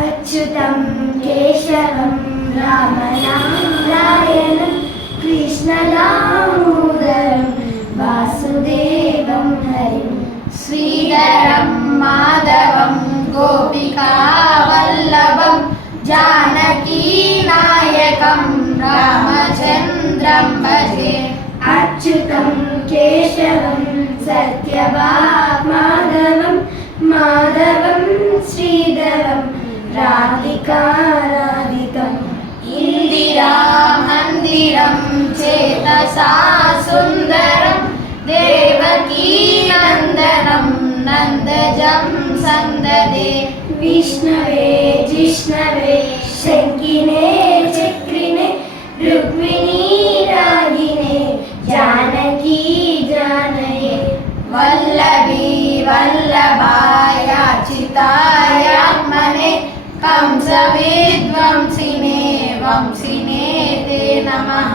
अच्युतं केशवं रामनारायणं कृष्णदामोदरं वासुदेवं हरिं श्रीधरं माधवं गोपिकावल्लभं जानकीनायकं रामचन्द्रं भजे। अच्युतं केशवं सत्यभामाधवं माधवं श्रीधरं राधिकाराधिकम् इन्दिरामन्दिरं चेतसा सुन्दरं देवकीनन्दनं नन्दजं सन्ददे। विष्णवे जिष्णवे शङ्किने चक्रिणे रुक्मिणी रागिणे जानकी जानये वल्लभी वल्लभायाचितायात्मने कंसविध्वंसिने वंशिने ते नमः।